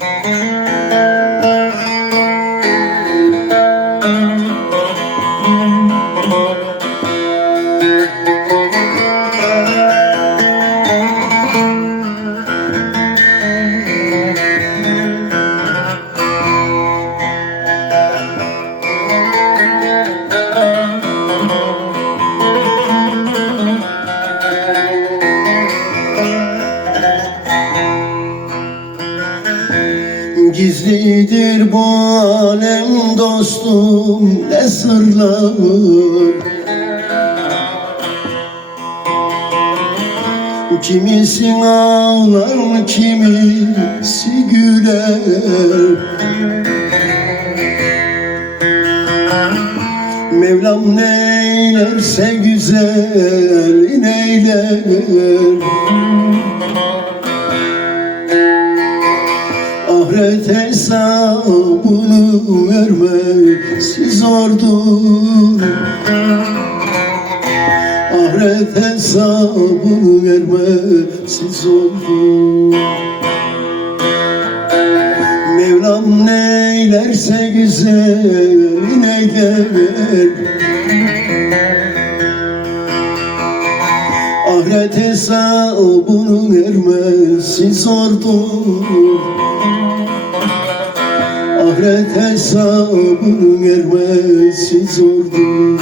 Mm-hmm. Gizlidir bu alem dostum ne sırlar. Kimisi ağlar kimisi güler. Mevlam neylerse güzel neyler Ahiret hesabını vermesi zordur Ahiret hesabını vermesi zordur Mevlam neylerse güzel neyler Ahiret hesabını vermesi zordur Ahiret hesabını vermesi zordur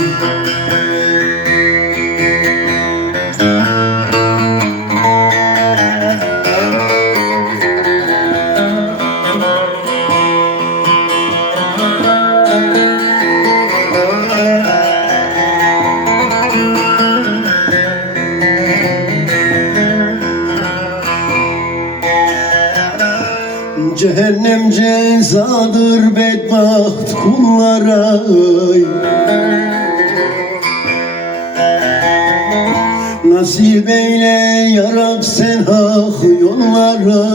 Cehennem cezadır bedbaht kullara. Nasip eyle yarab sen hak yollara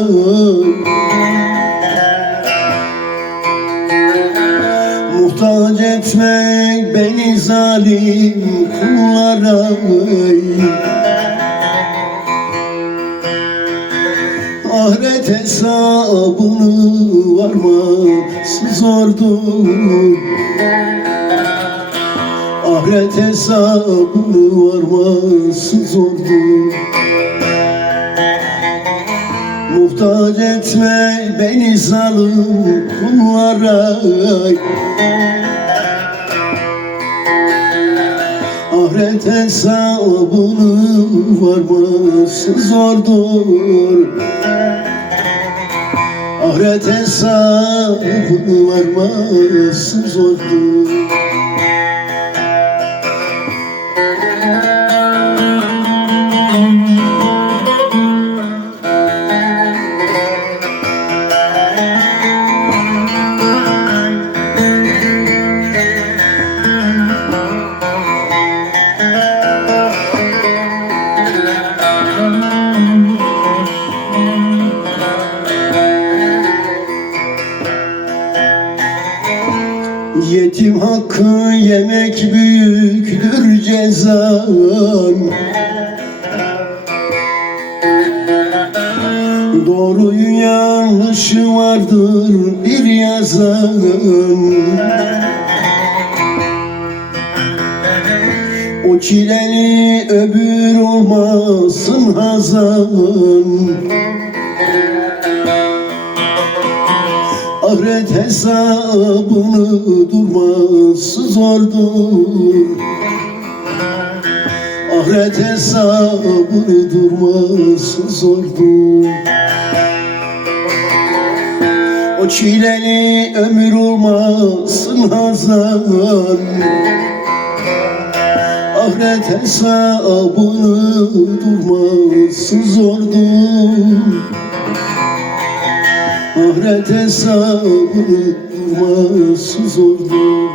Muhtaç etmek beni zalim kullara hesabını varması zordur. Ahiret hesabını varması zordur. Muhtaç etme beni zalim kullara. Ahiret hesabını varması zordur Ahiret hesabını varması zordur yemek büyüktür cezan Doğruyu yanlışı vardır bir yazan. O çileli öbür olmasın hazan Ahiret hesabını durması zordur. Ahiret hesabını durması zordur. O çileli ömür olmasın hazan Ahiret hesabını durması zordur Ahiret hesabını durması zordur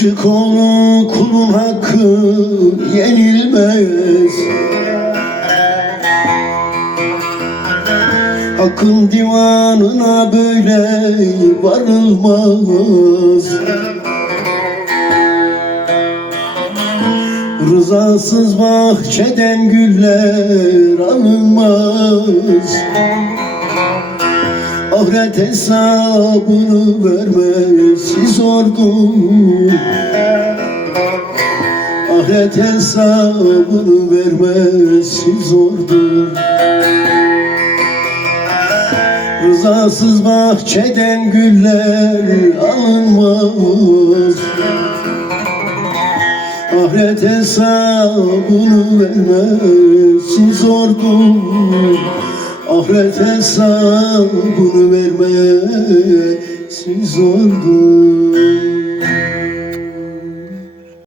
Aşık olu kulun hakkı yenilmez. Hakkın divanına böyle varılmaz. Rızasız bahçeden güller alınmaz Ahiret hesabını vermesi zordur Ahiret hesabını vermesi zordur Rızasız bahçeden güller alınmaz. Ahiret hesabını vermesi zordur Ahirete bunu vermesiz oldum